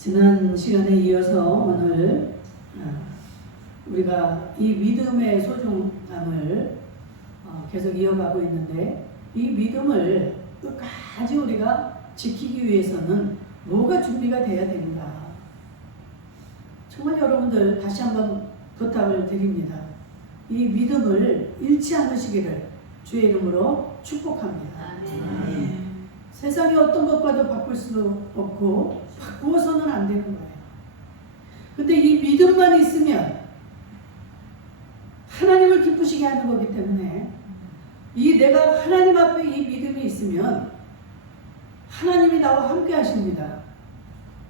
지난 시간에 이어서 오늘 우리가 이 믿음의 소중함을 계속 이어가고 있는데, 이 믿음을 끝까지 우리가 지키기 위해서는 뭐가 준비가 돼야 되는가? 정말 여러분들 다시 한번 부탁을 드립니다. 이 믿음을 잃지 않으시기를 주의 이름으로 축복합니다. 세상의 어떤 것과도 바꿀 수 없고 바꾸어서는 안 되는 거예요. 근데 이 믿음만 있으면 하나님을 기쁘시게 하는 거기 때문에, 이 내가 하나님 앞에 이 믿음이 있으면 하나님이 나와 함께 하십니다.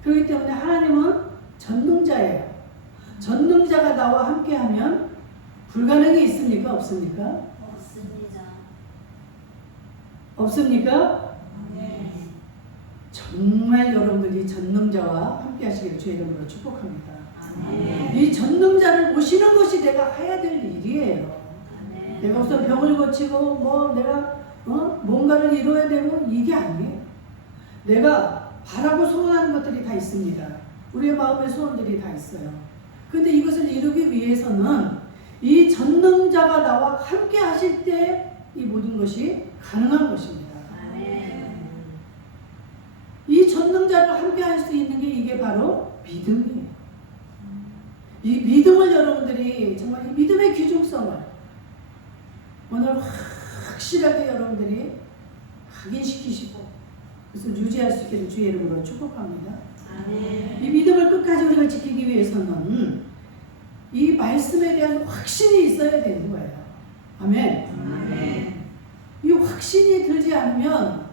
그렇기 때문에 하나님은 전능자예요. 전능자가 나와 함께 하면 불가능이 있습니까? 없습니까? 없습니다. 없습니까? 네. 정말 여러분들이 전능자와 함께 하시길 주의 이름으로 축복합니다. 네. 이 전능자를 모시는 것이 내가 해야 될 일이에요. 네. 내가 우선 병을 고치고 내가 뭔가를 이루어야 되고, 이게 아니에요. 내가 바라고 소원하는 것들이 다 있습니다. 우리의 마음의 소원들이 다 있어요. 근데 이것을 이루기 위해서는 이 전능자가 나와 함께 하실 때 이 모든 것이 가능한 것입니다. 이 전능자를 함께 할 수 있는 게 이게 바로 믿음이에요. 이 믿음을 여러분들이 정말 이 믿음의 귀중성을 오늘 확실하게 여러분들이 각인시키시고 그래서 유지할 수 있기를 주의 이름으로 축복합니다. 이 믿음을 끝까지 우리가 지키기 위해서는 이 말씀에 대한 확신이 있어야 되는 거예요. 아멘. 이 확신이 들지 않으면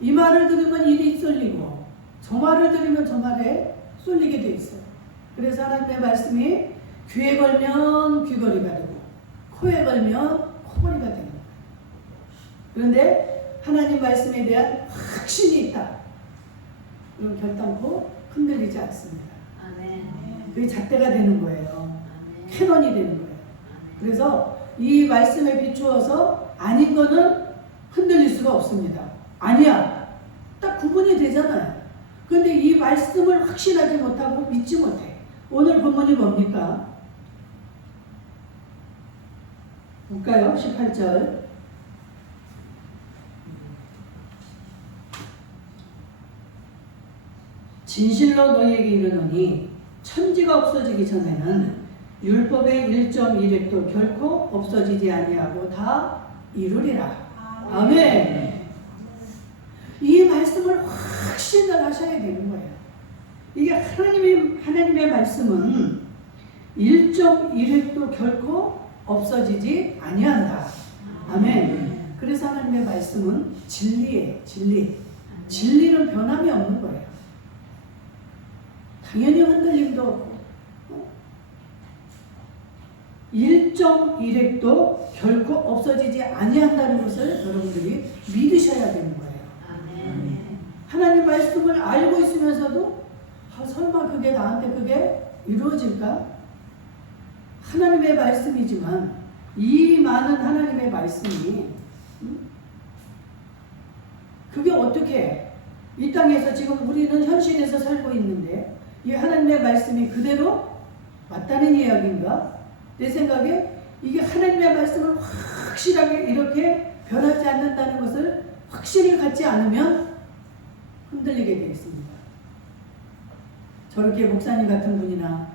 이 말을 들으면 이리 쏠리고 저 말을 들으면 저 말에 쏠리게 돼 있어요. 그래서 하나님의 말씀이 귀에 걸면 귀걸이가 되고 코에 걸면 코걸이가 되는 거예요. 그런데 하나님 말씀에 대한 확신이 있다. 그럼 결단코 흔들리지 않습니다. 그게 잣대가 되는 거예요. 캐논이 되는 거예요. 그래서 이 말씀에 비추어서 아닌 거는 흔들릴 수가 없습니다. 아니야. 딱 구분이 되잖아요. 그런데 이 말씀을 확신하지 못하고 믿지 못해. 오늘 본문이 뭡니까? 볼까요? 18절. 진실로 너희에게 이르노니 천지가 없어지기 전에는 율법의 1.1획도 결코 없어지지 아니하고 다 이루리라. 아멘. 이 말씀을 확신을 하셔야 되는 거예요. 이게 하나님의 말씀은 1.1획도 결코 없어지지 아니한다. 아멘. 그래서 하나님의 말씀은 진리예요. 진리. 진리는 변함이 없는 거예요. 당연히 흔들림도 없고 1.1획도 결코 없어지지 아니한다는 것을 여러분들이 믿으셔야 되는 거예요. 하나님 말씀을 알고 있으면서도 설마 그게 나한테 그게 이루어질까? 하나님의 말씀이지만 이 많은 하나님의 말씀이 그게 어떻게 이 땅에서 지금 우리는 현실에서 살고 있는데 이 하나님의 말씀이 그대로 맞다는 이야기인가? 내 생각에 이게 하나님의 말씀을 확실하게 이렇게 변하지 않는다는 것을 확신을 갖지 않으면 흔들리게 되어 있습니다. 저렇게 목사님 같은 분이나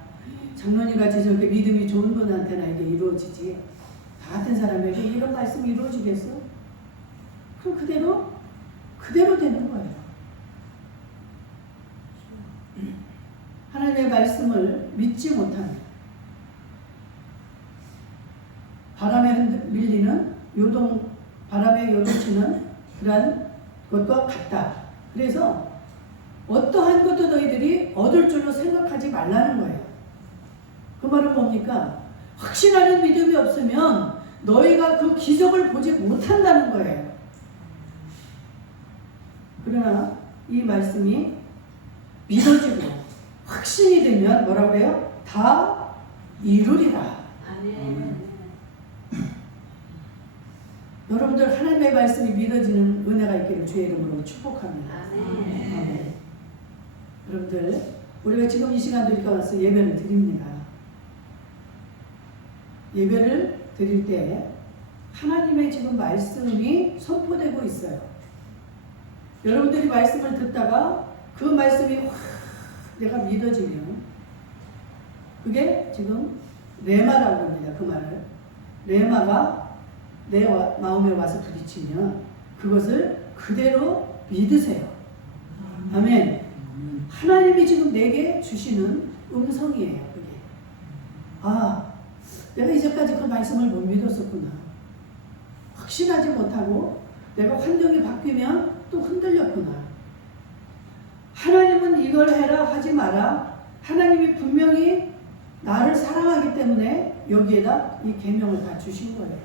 장로님 같이 저렇게 믿음이 좋은 분한테나 이게 이루어지지, 다 같은 사람에게 이런 말씀이 이루어지겠어? 그럼 그대로 되는 거예요. 하나님의 말씀을 믿지 못하는, 바람에 밀리는 바람에 요동치는 그러한 것과 같다. 그래서 어떠한 것도 너희들이 얻을 줄로 생각하지 말라는 거예요. 그 말은 뭡니까? 확신하는 믿음이 없으면 너희가 그 기적을 보지 못한다는 거예요. 그러나 이 말씀이 믿어지고 확신이 되면 뭐라고 해요? 다 이루리라. 여러분들 하나님의 말씀이 믿어지는 은혜가 있기를 주의 이름으로 축복합니다. 아멘. 여러분들 우리가 지금 이 시간도 이렇게 와서 예배를 드립니다. 예배를 드릴 때 하나님의 지금 말씀이 선포되고 있어요. 여러분들이 말씀을 듣다가 그 말씀이 확 내가 믿어지면 그게 지금 레마라고 합니다. 그 말을. 레마가 내 마음에 와서 부딪히면 그것을 그대로 믿으세요. 아멘. 하나님이 지금 내게 주시는 음성이에요. 그게. 아, 내가 이제까지 그 말씀을 못 믿었었구나. 확신하지 못하고 내가 환경이 바뀌면 또 흔들렸구나. 하나님은 이걸 해라 하지 마라. 하나님이 분명히 나를 사랑하기 때문에 여기에다 이 계명을 다 주신 거예요.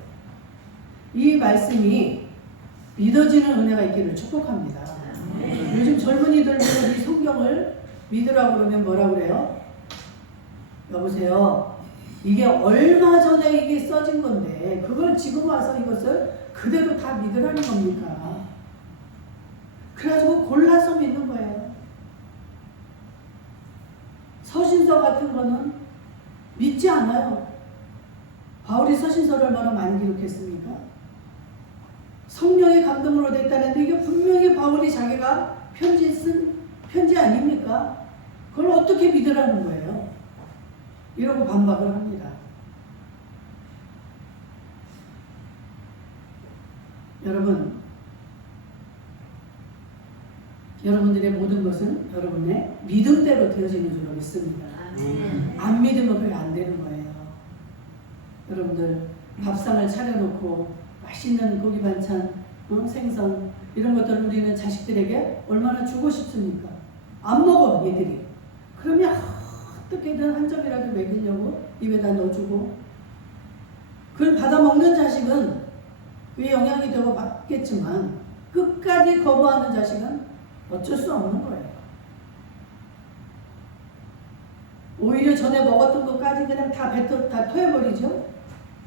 이 말씀이 믿어지는 은혜가 있기를 축복합니다. 요즘 젊은이들 이 성경을 믿으라고 그러면 뭐라 그래요? 여보세요. 이게 얼마 전에 이게 써진 건데 그걸 지금 와서 이것을 그대로 다 믿으라는 겁니까? 그래가지고 골라서 믿는 거예요. 서신서 같은 거는 믿지 않아요. 바울이 서신서를 얼마나 많이 기록했습니까? 성령의 감동으로 됐다는데 이게 분명히 바울이 자기가 쓴 편지 아닙니까? 그걸 어떻게 믿으라는 거예요? 이러고 반박을 합니다. 여러분, 여러분들의 모든 것은 여러분의 믿음대로 되어지는 줄로 믿습니다. 안 믿으면 그게 안 되는 거예요. 여러분들 밥상을 차려놓고 맛있는 고기 반찬, 생선 이런 것들을 우리는 자식들에게 얼마나 주고 싶습니까? 안 먹어 얘들이. 그러면 어떻게든 한 점이라도 먹이려고 입에다 넣어주고 그걸 받아 먹는 자식은 그게 영향이 되고 맞겠지만 끝까지 거부하는 자식은 어쩔 수 없는 거예요. 오히려 전에 먹었던 것까지 그냥 다 토해버리죠.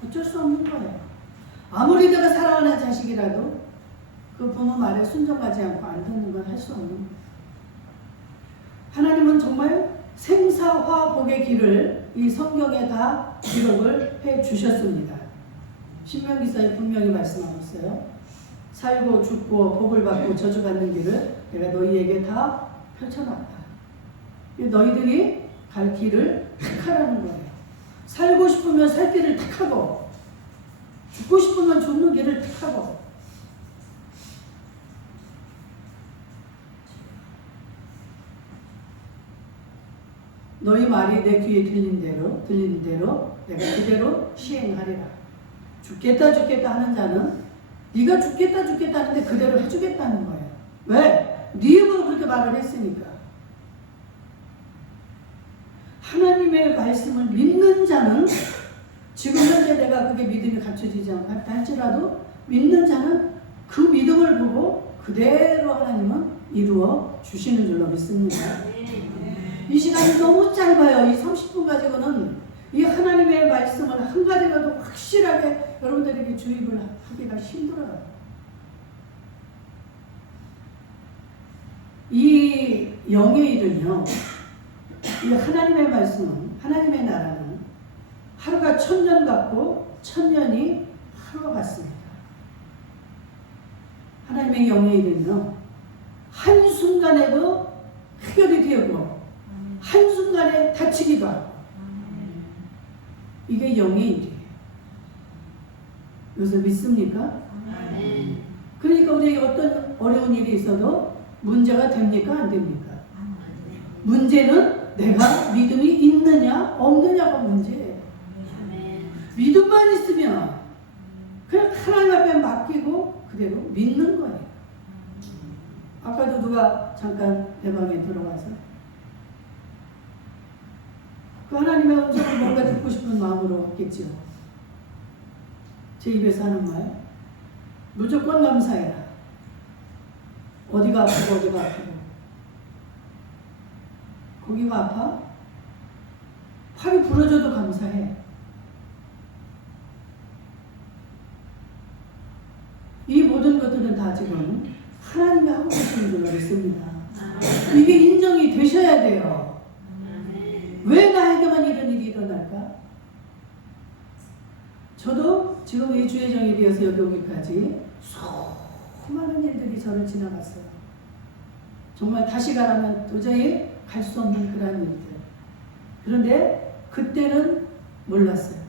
어쩔 수 없는 거예요. 아무리 내가 사랑하는 자식이라도 그 부모 말에 순종하지 않고 안 듣는 건 할 수 없는 거예요. 하나님은 정말 생사화복의 길을 이 성경에 다 기록을 해 주셨습니다. 신명기서에 분명히 말씀하고 있어요. 살고 죽고 복을 받고 저주받는 길을 내가 너희에게 다 펼쳐놨다. 너희들이 갈 길을 택하라는 거예요. 살고 싶으면 살 길을 택하고 죽고 싶으면 죽는 길을 택하고 너희 말이 내 귀에 들리는 대로 내가 그대로 시행하리라. 죽겠다 하는 자는 네가 죽겠다 하는데 그대로 해주겠다는 거예요. 왜? 네 입으로 그렇게 말을 했으니까. 하나님의 말씀을 믿는 자는 지금 현재 내가 그게 믿음이 갖춰지지 않고 할지라도 믿는 자는 그 믿음을 보고 그대로 하나님은 이루어 주시는 줄로 믿습니다. 이 시간이 너무 짧아요. 이 30분 가지고는 이 하나님의 말씀을 한 가지라도 확실하게 여러분들에게 주입을 하기가 힘들어요. 이 영의 일은요, 이 하나님의 말씀은, 하나님의 나라는 하루가 1000년 같고 1000년이 하루와 같습니다. 하나님의 영의 일은요, 한순간에도 해결이 되고 한순간에 다치기도 하고 이게 영의 일이에요. 요새 믿습니까? 그러니까 우리에게 어떤 어려운 일이 있어도 문제가 됩니까? 안 됩니까? 문제는 내가 믿음이 있느냐 없느냐가 문제예요. 믿음만 있으면 그냥 하나님 앞에 맡기고 그대로 믿는 거예요. 아까도 누가 잠깐 내 방에 들어와서 그 하나님의 음성을 뭔가 듣고 싶은 마음으로 왔겠죠. 제 입에서 하는 말, 무조건 감사해라. 어디가 아프고 거기가 아파? 팔이 부러져도 감사해. 이 모든 것들은 다 지금 하나님이 하고 계시는 줄로 믿습니다. 이게 인정이 되셔야 돼요. 이런 일이 일어날까? 저도 지금 이 주의 종이 되어서 여기 오기까지 수많은 일들이 저를 지나갔어요. 정말 다시 가라면 도저히 갈 수 없는 그런 일들. 그런데 그때는 몰랐어요.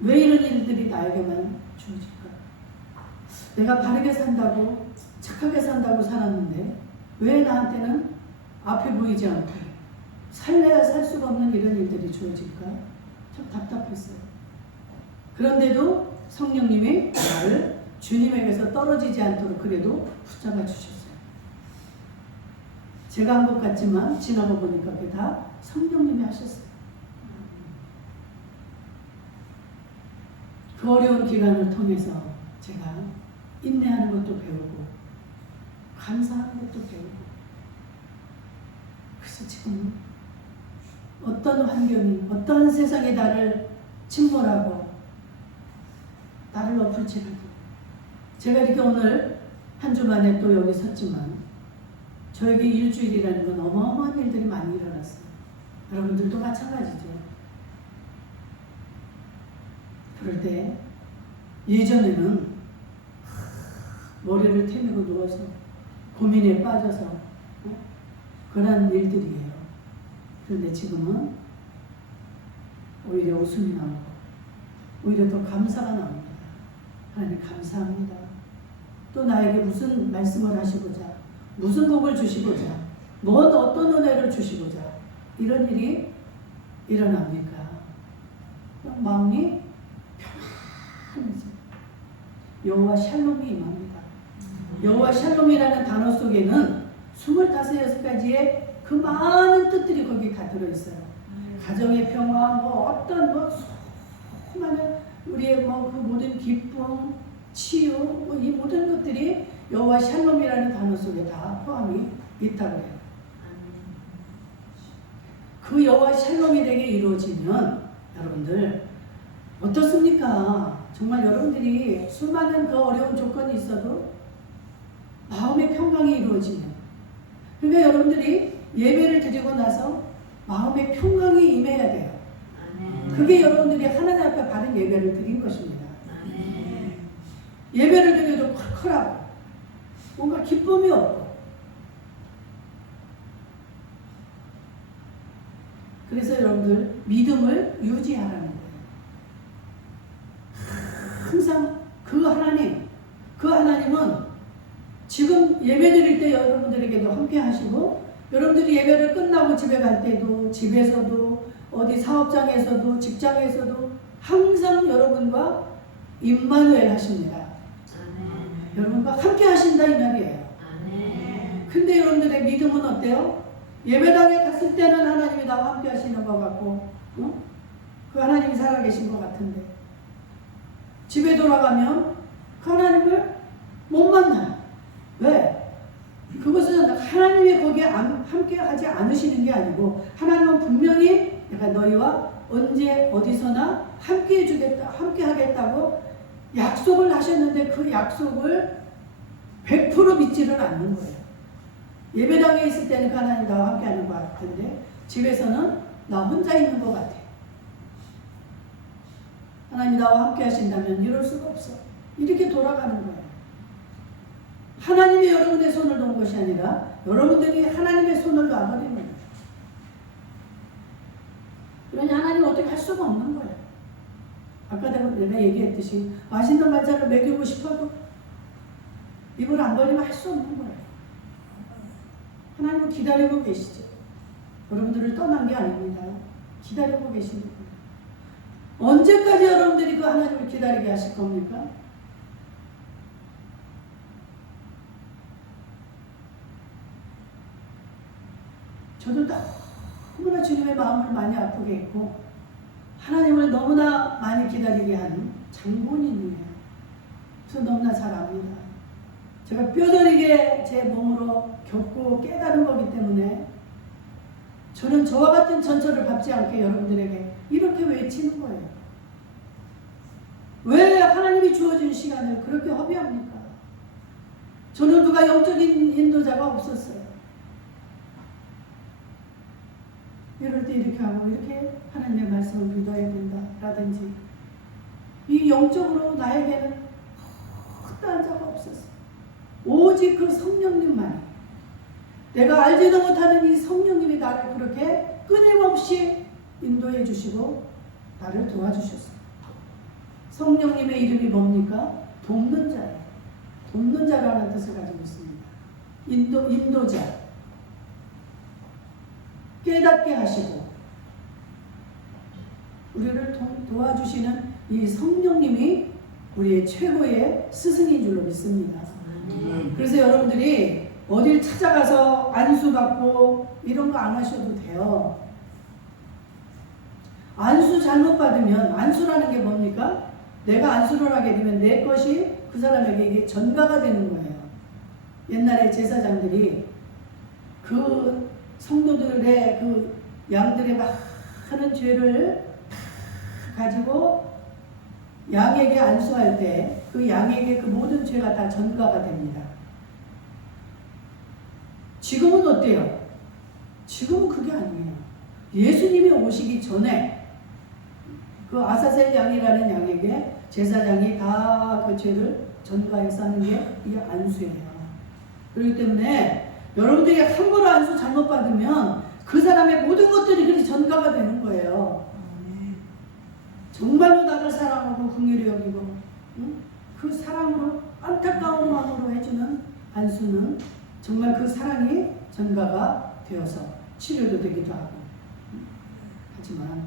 왜 이런 일들이 나에게만 주어질까? 내가 바르게 산다고, 착하게 산다고 살았는데 왜 나한테는 앞이 보이지 않고 살래야 살 수가 없는 이런 일들이 주어질까? 참 답답했어요. 그런데도 성령님이 나를 주님에게서 떨어지지 않도록 그래도 붙잡아 주셨어요. 제가 한 것 같지만 지나고 보니까 그게 다 성령님이 하셨어요. 그 어려운 기간을 통해서 제가 인내하는 것도 배우고 감사하는 것도 배우고, 그래서 지금 어떤 환경이, 어떤 세상이 나를 침몰하고 나를 엎을지라도 제가 이렇게 오늘 한 주 만에 또 여기 섰지만 저에게 일주일이라는 건 어마어마한 일들이 많이 일어났어요. 여러분들도 마찬가지죠. 그럴 때 예전에는 머리를 태우고 누워서 고민에 빠져서 그런 일들이에요. 그런데 지금은 오히려 웃음이 나오고 오히려 더 감사가 나옵니다. 하나님 감사합니다. 또 나에게 무슨 말씀을 하시고자, 무슨 복을 주시고자, 어떤 은혜를 주시고자 이런 일이 일어납니까? 마음이 편안해져. 여호와 샬롬이 임합니다. 여호와 샬롬이라는 단어 속에는 25가지의 그 많은 뜻들이 거기 다 들어있어요. 가정의 평화, 어떤 수많은 우리의 그 모든 기쁨, 치유, 이 모든 것들이 여호와 샬롬이라는 단어 속에 다 포함이 있다고 해요. 그 여호와 샬롬이 되게 이루어지면 여러분들 어떻습니까? 정말 여러분들이 수많은 그 어려운 조건이 있어도 마음의 평강이 이루어지면, 그러니까 여러분들이 예배를 드리고 나서 마음의 평강이 임해야 돼요. 그게 여러분들이 하나님 앞에 바른 예배를 드린 것입니다. 예배를 드려도 컬컬하고 뭔가 기쁨이 없고, 그래서 여러분들 믿음을 유지하라는 거예요. 항상 그 하나님은 지금 예배 드릴 때 여러분들에게도 함께 하시고, 여러분들이 예배를 끝나고 집에 갈 때도, 집에서도, 어디 사업장에서도, 직장에서도 항상 여러분과 임마누엘 하십니다. 여러분과 함께 하신다 이 말이에요. 근데 여러분들의 믿음은 어때요? 예배당에 갔을 때는 하나님이 나와 함께 하시는 것 같고, 그 하나님이 살아계신 것 같은데 집에 돌아가면 그 하나님을 못 만나요. 왜? 그것은 하나님이 거기에 함께 하지 않으시는 게 아니고, 하나님은 분명히 내가 너희와 언제 어디서나 함께 해주겠다, 함께 하겠다고 약속을 하셨는데 그 약속을 100% 믿지를 않는 거예요. 예배당에 있을 때는 하나님 나와 함께 하는 것 같은데 집에서는 나 혼자 있는 것 같아요. 하나님 나와 함께 하신다면 이럴 수가 없어. 이렇게 돌아가는 거예요. 하나님이 여러분의 손을 놓은 것이 아니라 여러분들이 하나님의 손을 놔버리는 거예요. 그러니 하나님은 어떻게 할 수가 없는 거예요. 아까 내가 얘기했듯이 맛있는 반찬을 먹이고 싶어도 이걸 안 버리면 할 수 없는 거예요. 하나님은 기다리고 계시죠. 여러분들을 떠난 게 아닙니다. 기다리고 계시는 거예요. 언제까지 여러분들이 그 하나님을 기다리게 하실 겁니까? 저도 너무나 주님의 마음을 많이 아프게 했고 하나님을 너무나 많이 기다리게 하는 장본인이에요. 저 너무나 잘 압니다. 제가 뼈저리게 제 몸으로 겪고 깨달은 거기 때문에 저는 저와 같은 전철을 밟지 않게 여러분들에게 이렇게 외치는 거예요. 왜 하나님이 주어진 시간을 그렇게 허비합니까? 저는 누가 영적인 인도자가 없었어요. 이럴 때 이렇게 하고 이렇게 하나님의 말씀을 믿어야 된다라든지 이 영적으로 나에게는 어떠한 자가 없었어. 오직 그 성령님만 내가 알지도 못하는 이 성령님이 나를 그렇게 끊임없이 인도해 주시고 나를 도와주셨어. 성령님의 이름이 뭡니까? 돕는 자예요. 돕는 자라는 뜻을 가지고 있습니다. 인도자. 깨닫게 하시고 우리를 도와주시는 이 성령님이 우리의 최고의 스승인 줄로 믿습니다. 그래서 여러분들이 어딜 찾아가서 안수받고 이런 거 안 하셔도 돼요. 안수 잘못 받으면, 안수라는 게 뭡니까? 내가 안수를 하게 되면 내 것이 그 사람에게 이게 전가가 되는 거예요. 옛날에 제사장들이 그 성도들의 그 양들의 많은 죄를 가지고 양에게 안수할 때 그 양에게 그 모든 죄가 다 전가가 됩니다. 지금은 어때요? 지금은 그게 아니에요. 예수님이 오시기 전에 그 아사셀 양이라는 양에게 제사장이 다 그 죄를 전가해서 하는 게 이게 안수예요. 그렇기 때문에 여러분들이 함부로 안수 잘못 받으면 그 사람의 모든 것들이 그렇게 전가가 되는 거예요. 정말로 나를 사랑하고 긍휼히 여기고 그 사랑으로 안타까운 마음으로 해주는 안수는 정말 그 사랑이 전가가 되어서 치료도 되기도 하고 하지만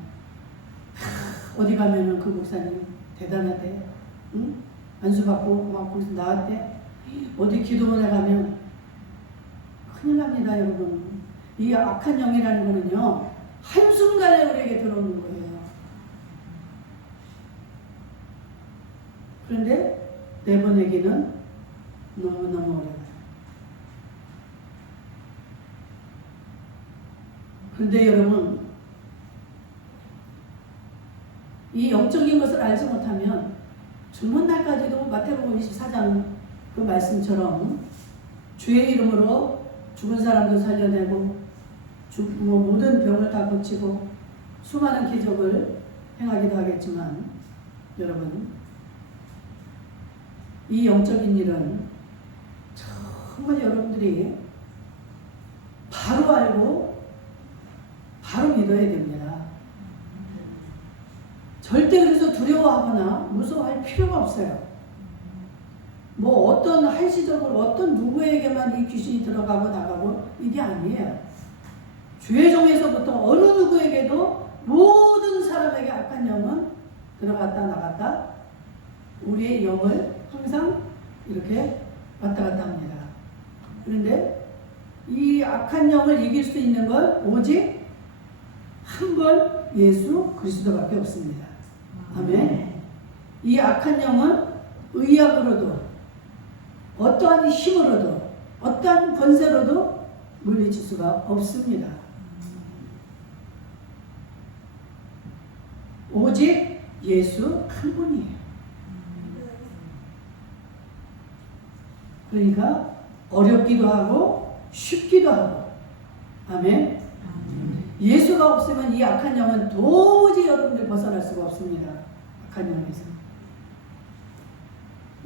어디 가면은 그 목사님 대단하대. 안수받고 막 거기서 나왔대. 어디 기도원에 가면 큰일 납니다, 여러분. 이 악한 영이라는 거는요, 한순간에 우리에게 들어오는 거예요. 그런데 내보내기는 너무너무 어려워요. 그런데 여러분, 이 영적인 것을 알지 못하면 죽는 날까지도 마태복음 24장 그 말씀처럼 주의 이름으로 죽은 사람도 살려내고 모든 병을 다 고치고 수많은 기적을 행하기도 하겠지만 여러분, 이 영적인 일은 정말 여러분들이 바로 알고 바로 믿어야 됩니다. 절대 그래서 두려워하거나 무서워할 필요가 없어요. 뭐 어떤 한시적으로 어떤 누구에게만 이 귀신이 들어가고 나가고 이게 아니에요. 주의 종에서부터 어느 누구에게도 모든 사람에게 악한 영은 들어갔다 나갔다 우리의 영을 항상 이렇게 왔다 갔다 합니다. 그런데 이 악한 영을 이길 수 있는 건 오직 한 번 예수 그리스도밖에 없습니다. 아멘. 이 악한 영은 의약으로도 어떠한 힘으로도 어떠한 권세로도 물리칠 수가 없습니다. 오직 예수 한 분이에요. 그러니까 어렵기도 하고 쉽기도 하고. 아멘. 예수가 없으면 이 악한 영은 도저히 여러분들 벗어날 수가 없습니다. 악한 영에서.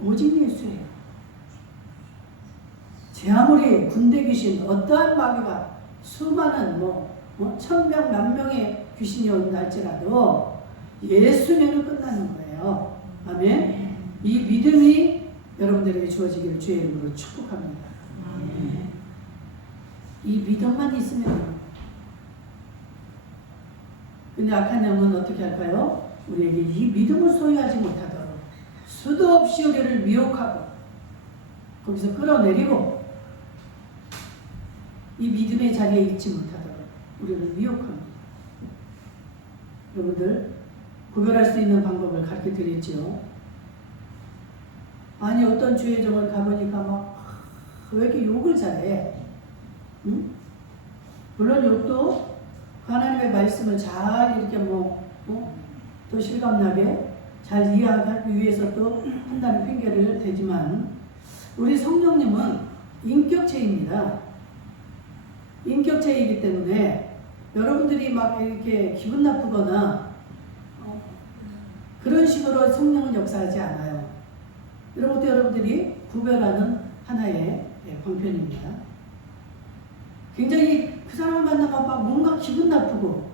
오직 예수예요. 제 아무리 군대 귀신, 어떠한 마귀가 수많은 천명, 만명의 귀신이 온다 할지라도 예수님은 끝나는 거예요. 아멘. 이 믿음이 여러분들에게 주어지기를 주의 이름으로 축복합니다. 이 믿음만 있으면. 근데 악한 영은 어떻게 할까요? 우리에게 이 믿음을 소유하지 못하도록 수도 없이 우리를 미혹하고 거기서 끌어내리고 이 믿음의 자리에 있지 못하도록 우리를 미혹합니다. 여러분들 구별할 수 있는 방법을 가르쳐 드렸지요. 아니 어떤 주의 종을 가보니까 왜 이렇게 욕을 잘해? 응? 물론 욕도 하나님의 말씀을 잘 이렇게 또 실감나게 잘 이해하기 위해서 또 한다는 핑계를 대지만 우리 성령님은 인격체입니다. 인격체이기 때문에 여러분들이 막 이렇게 기분 나쁘거나 그런 식으로 성령은 역사하지 않아요. 이런 것도 여러분들이 구별하는 하나의 방편입니다. 굉장히 그 사람을 만나면 막 뭔가 기분 나쁘고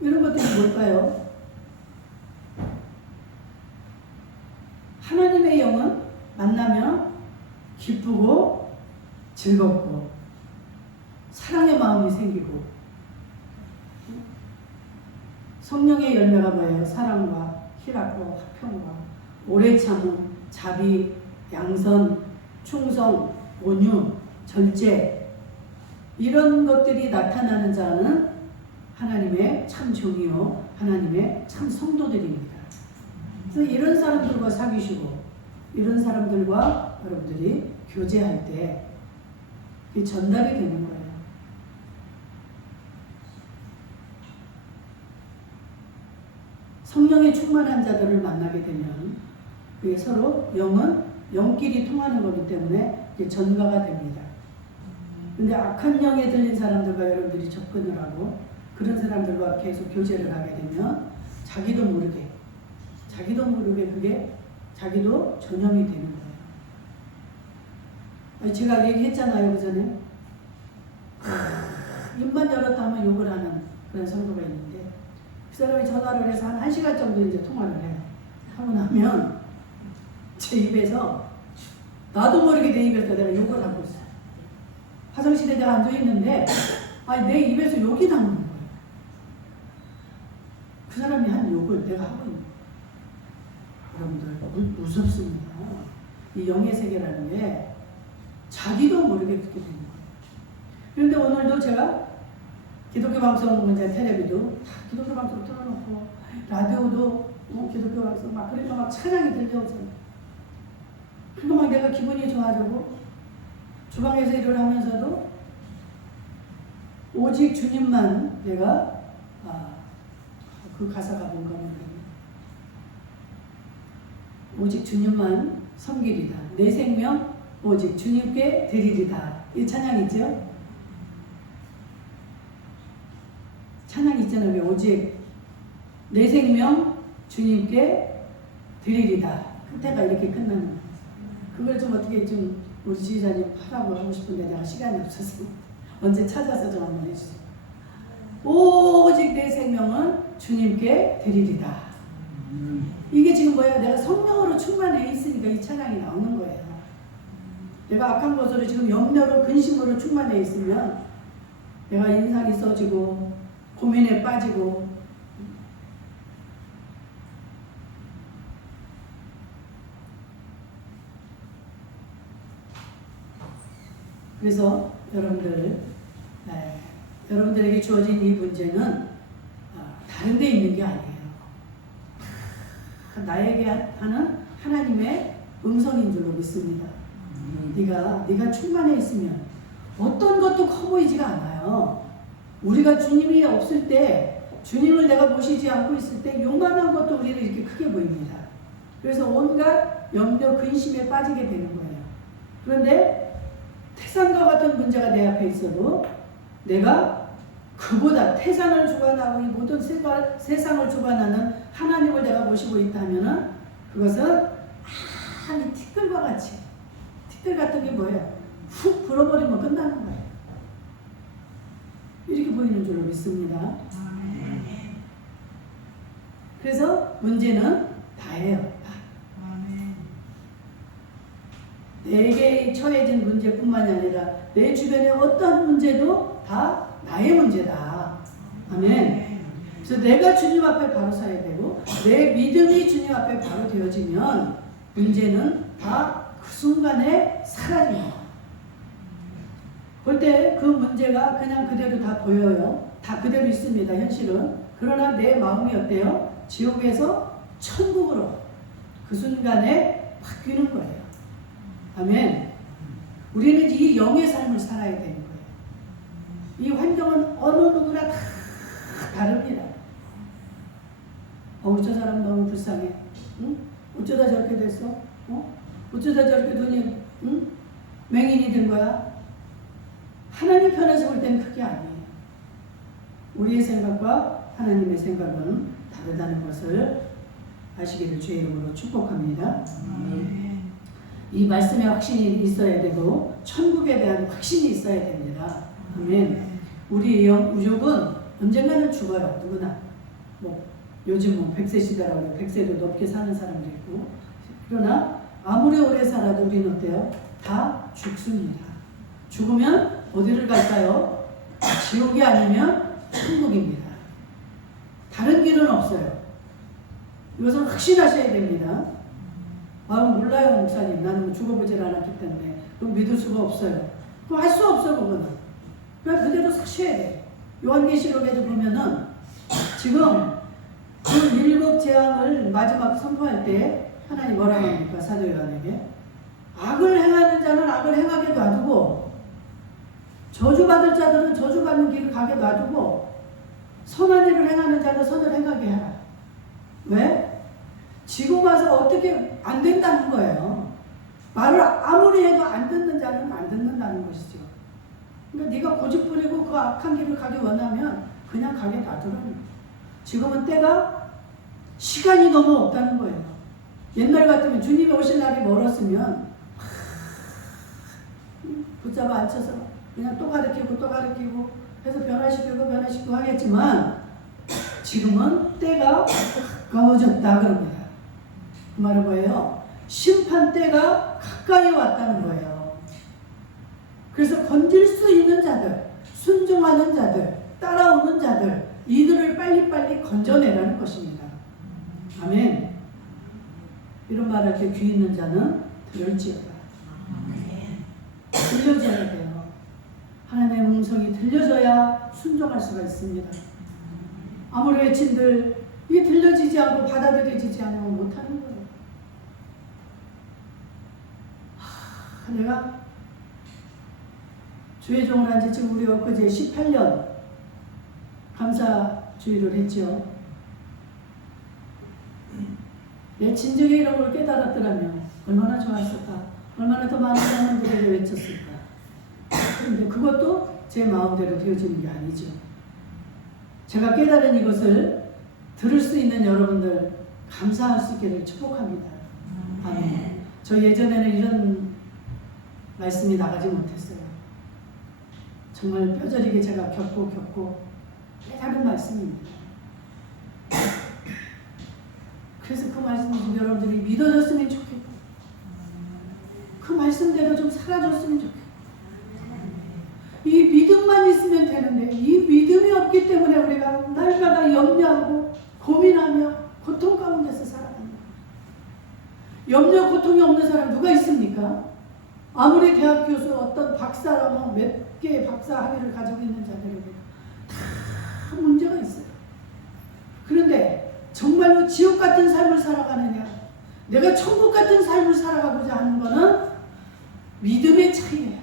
이런 것들이 뭘까요? 하나님의 영은 만나면 기쁘고 즐겁고 사랑의 마음이 생기고 성령의 열매가 뭐예요? 사랑과 희락과 화평과 오래 참음, 자비, 양선, 충성, 온유, 절제 이런 것들이 나타나는 자는 하나님의 참 종이요 하나님의 참 성도들입니다. 그래서 이런 사람들과 사귀시고 이런 사람들과 여러분들이 교제할 때 그게 전달이 되는 거예요. 성령에 충만한 자들을 만나게 되면 그게 서로 영은 영끼리 통하는 거기 때문에 이게 전가가 됩니다. 근데 악한 영에 들린 사람들과 여러분들이 접근을 하고 그런 사람들과 계속 교제를 하게 되면 자기도 모르게 그게 자기도 전염이 되는 거예요. 제가 얘기했잖아요, 그 전에. 입만 열었다 하면 욕을 하는 그런 성도가 있는데 그 사람이 전화를 해서 한 1시간 정도 이제 통화를 해요. 하고 나면 제 입에서 나도 모르게 내 입에서 내가 욕을 하고 있어요. 화장실에 내가 앉아있는데 내 입에서 욕이 나오는 거예요. 그 사람이 한 욕을 내가 하고 있는 거예요. 여러분들 무섭습니다. 이 영의 세계라는 게 자기도 모르게 그렇게 되는 거예요. 그런데 오늘도 제가 기독교 방송 이제 텔레비도 다 기독교 방송 틀어놓고 라디오도 기독교 방송 막 그러니까 막 찬양이 들려오잖아요. 그러니까 막 내가 기분이 좋아지고 주방에서 일을 하면서도 오직 주님만 내가 그 가사가 뭔가 모르겠네. 오직 주님만 섬기리다. 내 생명 오직 주님께 드리리다. 이 찬양 있죠? 찬양 있잖아요. 오직 내 생명 주님께 드리리다. 그때가 이렇게 끝나는 거예요. 그걸 좀 어떻게 좀 우리 지휘자님 하라고 하고 싶은데 내가 시간이 없어서 언제 찾아서 좀 한번 해주세요. 오직 내 생명은 주님께 드리리다. 이게 지금 뭐야? 내가 성령으로 충만해 있으니까 이 찬양이 나오는 거예요. 내가 악한 것으로 지금 염려로 근심으로 충만해 있으면 내가 인상이 써지고 고민에 빠지고 그래서 여러분들에게 주어진 이 문제는 다른 데 있는 게 아니에요. 나에게 하는 하나님의 음성인 줄로 믿습니다. 네가 충만해 있으면 어떤 것도 커 보이지가 않아요. 우리가 주님이 없을 때 주님을 내가 모시지 않고 있을 때 요만한 것도 우리는 이렇게 크게 보입니다. 그래서 온갖 염려 근심에 빠지게 되는 거예요. 그런데 태산과 같은 문제가 내 앞에 있어도 내가 그보다 태산을 주관하고 이 모든 세상을 주관하는 하나님을 내가 모시고 있다면은 그것은 이 티끌과 같이 티끌 같은 게 뭐예요? 훅 불어버리면 끝나는 거예요. 이렇게 보이는 줄로 믿습니다. 그래서 문제는 다예요. 내게 처해진 문제뿐만이 아니라 내 주변의 어떤 문제도 다 나의 문제다. 아멘. 그래서 내가 주님 앞에 바로 서야 되고 내 믿음이 주님 앞에 바로 되어지면 문제는 다 그 순간에 사라집니다. 볼 때 그 문제가 그냥 그대로 다 보여요. 다 그대로 있습니다. 현실은. 그러나 내 마음이 어때요? 지옥에서 천국으로 그 순간에 바뀌는 거예요. 아멘. 우리는 이 영의 삶을 살아야 되는 거예요. 이 환경은 어느 누구나 다 다릅니다. 저 사람 너무 불쌍해. 응? 어쩌다 저렇게 됐어? 어쩌다 저렇게 눈이 맹인이 된 거야? 하나님 편에서 볼 때는 그게 아니에요. 우리의 생각과 하나님의 생각은 다르다는 것을 아시기를 주의 이름으로 축복합니다. 이 말씀에 확신이 있어야 되고 천국에 대한 확신이 있어야 됩니다. 아멘. 우리 유족은 언젠가는 죽어요. 누구나. 뭐 요즘 100세 시대라고 100세도 넘게 사는 사람도 있고. 그러나 아무리 오래 살아도 우리는 어때요? 다 죽습니다. 죽으면 어디를 갈까요? 지옥이 아니면 천국입니다. 다른 길은 없어요. 이것을 확신하셔야 됩니다. 몰라요, 목사님. 나는 죽어보질 않았기 때문에. 그럼 믿을 수가 없어요. 그럼 할 수 없어, 그거는. 그냥 그대로 사셔야 돼요. 요한계시록에도 보면은 지금 그 7 재앙을 마지막 선포할 때 하나님 뭐라고 합니까? 사도 요한에게. 악을 행하는 자는 악을 행하게 놔두고 저주받을 자들은 저주받는 길을 가게 놔두고 선한 일을 행하는 자는 선을 행하게 하라. 왜? 지금 와서 어떻게 안 된다는 거예요. 말을 아무리 해도 안 듣는 자는 안 듣는다는 것이죠. 그러니까 네가 고집 부리고 그 악한 길을 가기 원하면 그냥 가게 놔두라는 거예요. 지금은 때가 시간이 너무 없다는 거예요. 옛날 같으면 주님이 오실 날이 멀었으면 붙잡아 앉혀서 그냥 또 가르치고 해서 변화시키고 하겠지만 지금은 때가 가까워졌다 그럽니다. 그 말은 뭐예요? 심판 때가 가까이 왔다는 거예요. 그래서 건질 수 있는 자들, 순종하는 자들, 따라오는 자들, 이들을 빨리빨리 건져내라는 것입니다. 아멘. 이런 말할 때 귀 있는 자는 들을지어다. 들려줘야 돼요. 하나님의 음성이 들려줘야 순종할 수가 있습니다. 아무리 외친들 이게 들려지지 않고 받아들여지지 않으면 못하는 거예요. 내가 주의 종을 한 지 지금 우리 엊그제 18년 감사주의를 했죠. 내 진정의 이런 걸 깨달았더라면 얼마나 좋았을까. 얼마나 더 많은 사람들에게 외쳤을까. 그런데 그것도 제 마음대로 되어지는 게 아니죠. 제가 깨달은 이것을 들을 수 있는 여러분들 감사할 수 있기를 축복합니다. 아멘. 저 예전에는 이런 말씀이 나가지 못했어요. 정말 뼈저리게 제가 겪고 깨달은 말씀입니다. 그래서 그 말씀을 여러분들이 믿어줬으면 좋겠고 그 말씀대로 좀 살아줬으면 좋겠고 이 믿음만 있으면 되는데 이 믿음이 없기 때문에 우리가 날마다 염려하고 고민하며 고통 가운데서 살아갑니다. 염려 고통이 없는 사람 누가 있습니까? 아무리 대학 교수 어떤 박사라면 몇 개의 박사 학위를 가지고 있는 자들에게 다 문제가 있어요. 그런데 정말로 지옥 같은 삶을 살아가느냐 내가 천국 같은 삶을 살아가고자 하는 것은 믿음의 차이예요.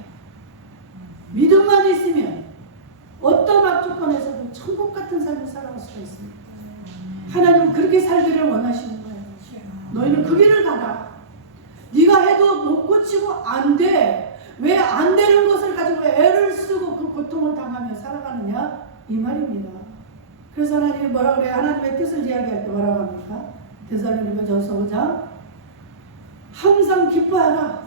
믿음만 있으면 어떤 악조건에서도 천국 같은 삶을 살아갈 수가 있습니다. 하나님은 그렇게 살기를 원하시는 거예요. 너희는 그 길을 가라. 네가 해도 못 고치고 안 돼. 왜 안 되는 것을 가지고 애를 쓰고 그 고통을 당하며 살아가느냐? 이 말입니다. 그래서 하나님이 뭐라 그래요? 하나님의 뜻을 이야기할 때 뭐라고 합니까? 데살로니가전서 5장 항상 기뻐하라.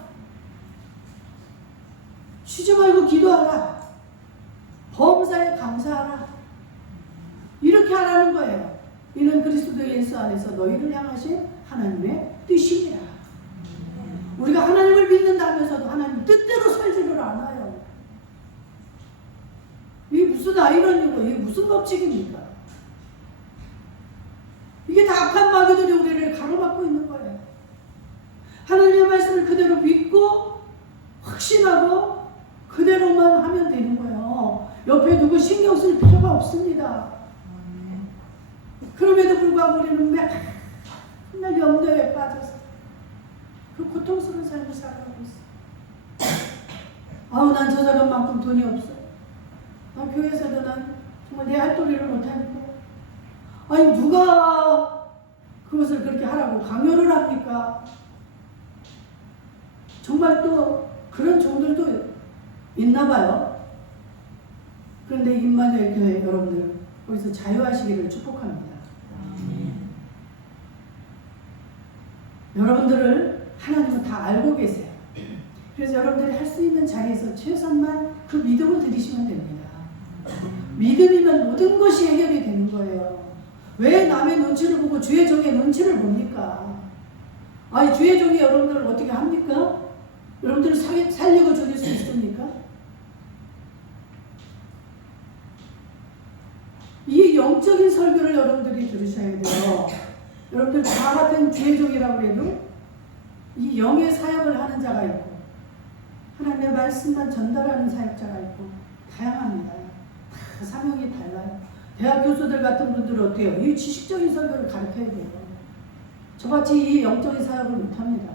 쉬지 말고 기도하라. 범사에 감사하라. 이렇게 하라는 거예요. 이는 그리스도 예수 안에서 너희를 향하신 하나님의 뜻입니다. 우리가 하나님을 믿는다면서도 하나님 뜻대로 살지를 않아요. 이게 무슨 아이러니고 이게 무슨 법칙입니까? 이게 다 악한 마귀들이 우리를 가로막고 있는 거예요. 하나님의 말씀을 그대로 믿고 확신하고 그대로만 하면 되는 거예요. 옆에 누구 신경 쓸 필요가 없습니다. 그럼에도 불구하고 우리는 맨날 염려에 빠져서 그 고통스러운 삶을 살아가고 있어요. 아우 난 저 사람만큼 돈이 없어. 교회에서도 난 정말 내 할 도리를 못하니까. 아니 누가 그것을 그렇게 하라고 강요를 합니까? 정말 또 그런 종들도 있나 봐요. 그런데 임마누엘 교회 여러분들 거기서 자유하시기를 축복합니다. 여러분들을 하나님은 다 알고 계세요. 그래서 여러분들이 할 수 있는 자리에서 최선만 그 믿음을 드리시면 됩니다. 믿음이면 모든 것이 해결이 되는 거예요. 왜 남의 눈치를 보고 주의 종의 눈치를 봅니까? 아니 주의 종이 여러분들을 어떻게 합니까? 여러분들을 살리고 죽일 수 있습니까? 이 영적인 설교를 여러분들이 들으셔야 돼요. 여러분들 다 같은 주의 종이라고 해도 이 영의 사역을 하는 자가 있고 하나님의 말씀만 전달하는 사역자가 있고 다양합니다. 다 사명이 달라요. 대학 교수들 같은 분들은 어때요? 이 지식적인 설교를 가르쳐야 돼요. 저같이 이 영적인 사역을 못합니다.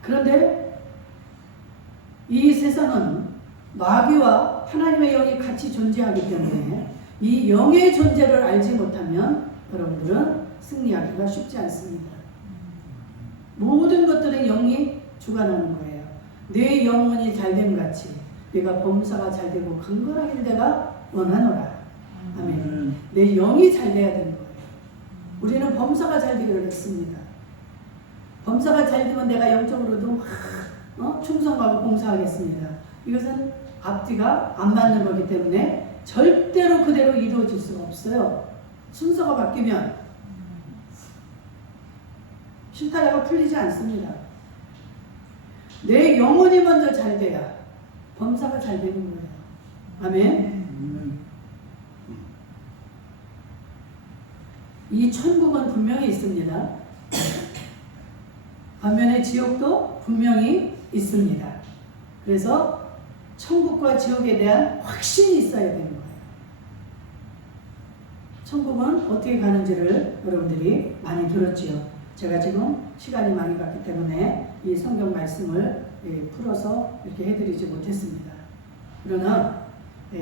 그런데 이 세상은 마귀와 하나님의 영이 같이 존재하기 때문에 이 영의 존재를 알지 못하면 여러분들은 승리하기가 쉽지 않습니다. 모든 것들은 영이 주관하는 거예요. 내 영혼이 잘됨 같이 내가 범사가 잘되고 강건하길 내가 원하노라. 아멘. 내 영이 잘돼야 되는 거예요. 우리는 범사가 잘되기를 했습니다. 범사가 잘되면 내가 영적으로도 충성하고 봉사하겠습니다. 이것은 앞뒤가 안 맞는 거기 때문에 절대로 그대로 이루어질 수가 없어요. 순서가 바뀌면 실타래가 풀리지 않습니다. 내 영혼이 먼저 잘 돼야 범사가 잘 되는 거예요. 아멘. 이 천국은 분명히 있습니다. 반면에 지옥도 분명히 있습니다. 그래서 천국과 지옥에 대한 확신이 있어야 되는 거예요. 천국은 어떻게 가는지를 여러분들이 많이 들었지요. 제가 지금 시간이 많이 갔기 때문에 이 성경 말씀을 풀어서 이렇게 해드리지 못했습니다. 그러나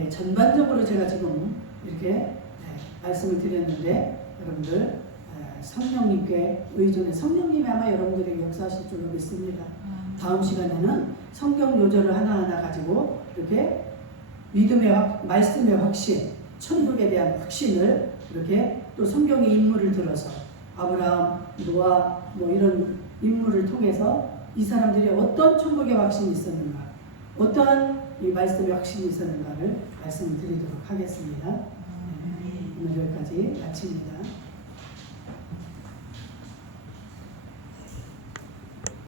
전반적으로 제가 지금 이렇게 말씀을 드렸는데 여러분들 성령님께 의존해 성령님이 아마 여러분들에게 역사하실 줄로 믿습니다. 다음 시간에는 성경 요절을 하나하나 가지고 이렇게 믿음의 말씀의 확신, 천국에 대한 확신을 이렇게 또 성경의 인물을 들어서 아브라함, 노아 뭐 이런 인물을 통해서 이 사람들이 어떤 천국의 확신이 있었는가, 어떠한 이 말씀의 확신이 있었는가를 말씀드리도록 하겠습니다. 오늘 여기까지 마칩니다.